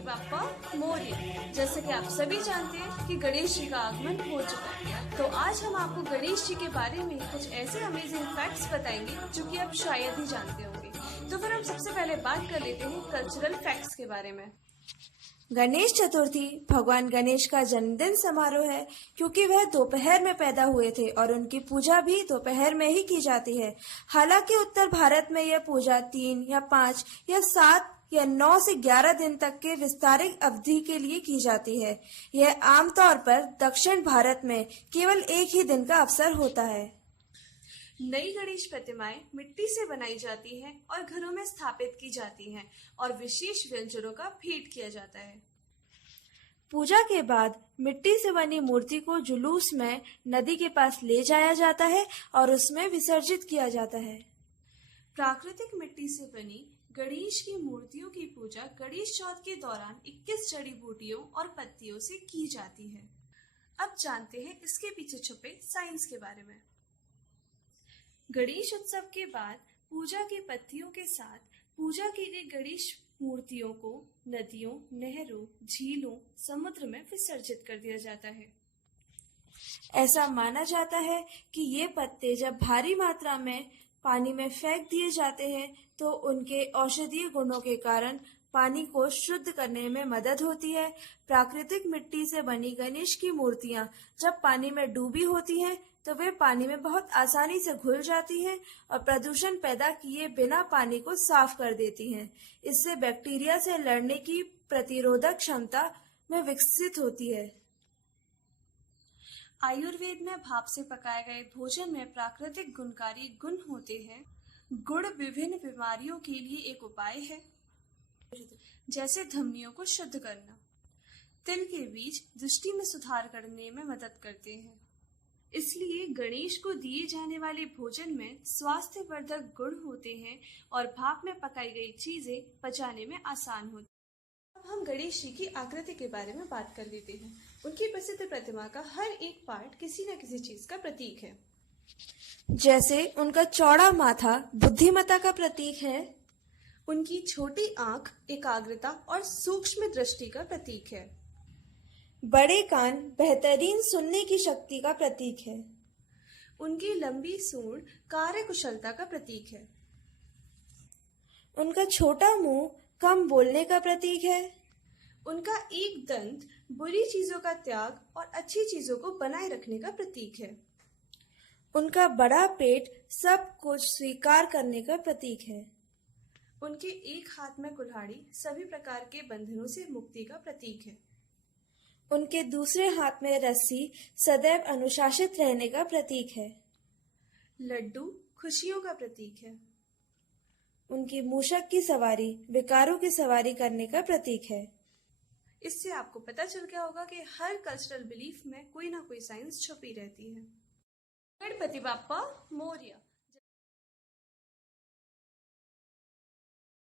गणपति बाप्पा मोरया। जैसे कि आप सभी जानते हैं कि गणेश जी का आगमन हो चुका है, तो आज हम आपको गणेश जी के बारे में कुछ ऐसे अमेजिंग फैक्ट्स बताएंगे जो कि आप शायद ही जानते होंगे। तो फिर हम सबसे पहले बात कर लेते हैं कल्चरल फैक्ट्स के बारे में। गणेश चतुर्थी भगवान गणेश का जन्मदिन समारोह है, क्योंकि वह दोपहर में पैदा हुए थे और उनकी पूजा भी दोपहर में ही की जाती है। हालांकि उत्तर भारत में यह पूजा 3 या 5 या 7 या 9 से 11 दिन तक के विस्तारित अवधि के लिए की जाती है। यह आमतौर पर दक्षिण भारत में केवल एक ही दिन का अवसर होता है। नई गणेश प्रतिमाएं मिट्टी से बनाई जाती हैं और घरों में स्थापित की जाती हैं और विशेष व्यंजनों का भेंट किया जाता है। पूजा के बाद मिट्टी से बनी मूर्ति को जुलूस में नदी के पास ले जाया जाता है और उसमें विसर्जित किया जाता है। प्राकृतिक मिट्टी से बनी गणेश की मूर्तियों की पूजा गणेश चौथ के दौरान 21 जड़ी बूटियों और पत्तियों से की जाती है। अब जानते हैं इसके पीछे छुपे साइंस के बारे में। गणेश उत्सव के बाद पूजा की पत्तियों के साथ पूजा की गई गणेश मूर्तियों को नदियों, नहरों, झीलों, समुद्र में विसर्जित कर दिया जाता है। ऐसा माना जाता है कि ये पत्ते जब भारी मात्रा में पानी में फेंक दिए जाते हैं तो उनके औषधीय गुणों के कारण पानी को शुद्ध करने में मदद होती है। प्राकृतिक मिट्टी से बनी गणेश की मूर्तियां जब पानी में डूबी होती हैं तो वे पानी में बहुत आसानी से घुल जाती हैं और प्रदूषण पैदा किए बिना पानी को साफ कर देती हैं। इससे बैक्टीरिया से लड़ने की प्रतिरोधक क्षमता में विकसित होती है। आयुर्वेद में भाप से पकाए गए भोजन में प्राकृतिक गुणकारी गुण होते हैं। गुड़ विभिन्न बीमारियों के लिए एक उपाय है, जैसे धमनियों को शुद्ध करना। तिल के बीज दृष्टि में सुधार करने में मदद करते हैं। इसलिए गणेश को दिए जाने वाले भोजन में स्वास्थ्यवर्धक गुण होते हैं और भाप में पकाई गई चीजें पचाने में आसान होती हैं। अब हम गणेश जी की आकृति के बारे में बात कर लेते हैं। उनकी प्रसिद्ध प्रतिमा का हर एक पार्ट किसी न किसी चीज का प्रतीक है। जैसे उनका चौड़ा माथा बुद्धिमत्ता का प्रतीक है। उनकी छोटी आंख एकाग्रता और सूक्ष्म दृष्टि का प्रतीक है। बड़े कान बेहतरीन सुनने की शक्ति का प्रतीक है। उनकी लंबी सूंड कार्यकुशलता का प्रतीक है। उनका छोटा मुंह कम बोलने का प्रतीक है। उनका एक दंत बुरी चीजों का त्याग और अच्छी चीजों को बनाए रखने का प्रतीक है। उनका बड़ा पेट सब कुछ स्वीकार करने का प्रतीक है। उनके एक हाथ में कुल्हाड़ी सभी प्रकार के बंधनों से मुक्ति का प्रतीक है। उनके दूसरे हाथ में रस्सी सदैव अनुशासित रहने का प्रतीक है। लड्डू खुशियों का प्रतीक है। उनकी मूषक की सवारी विकारों की सवारी करने का प्रतीक है। इससे आपको पता चल गया होगा कि हर कल्चरल बिलीफ में कोई ना कोई साइंस छुपी रहती है। गणपति बाप्पा मोरया।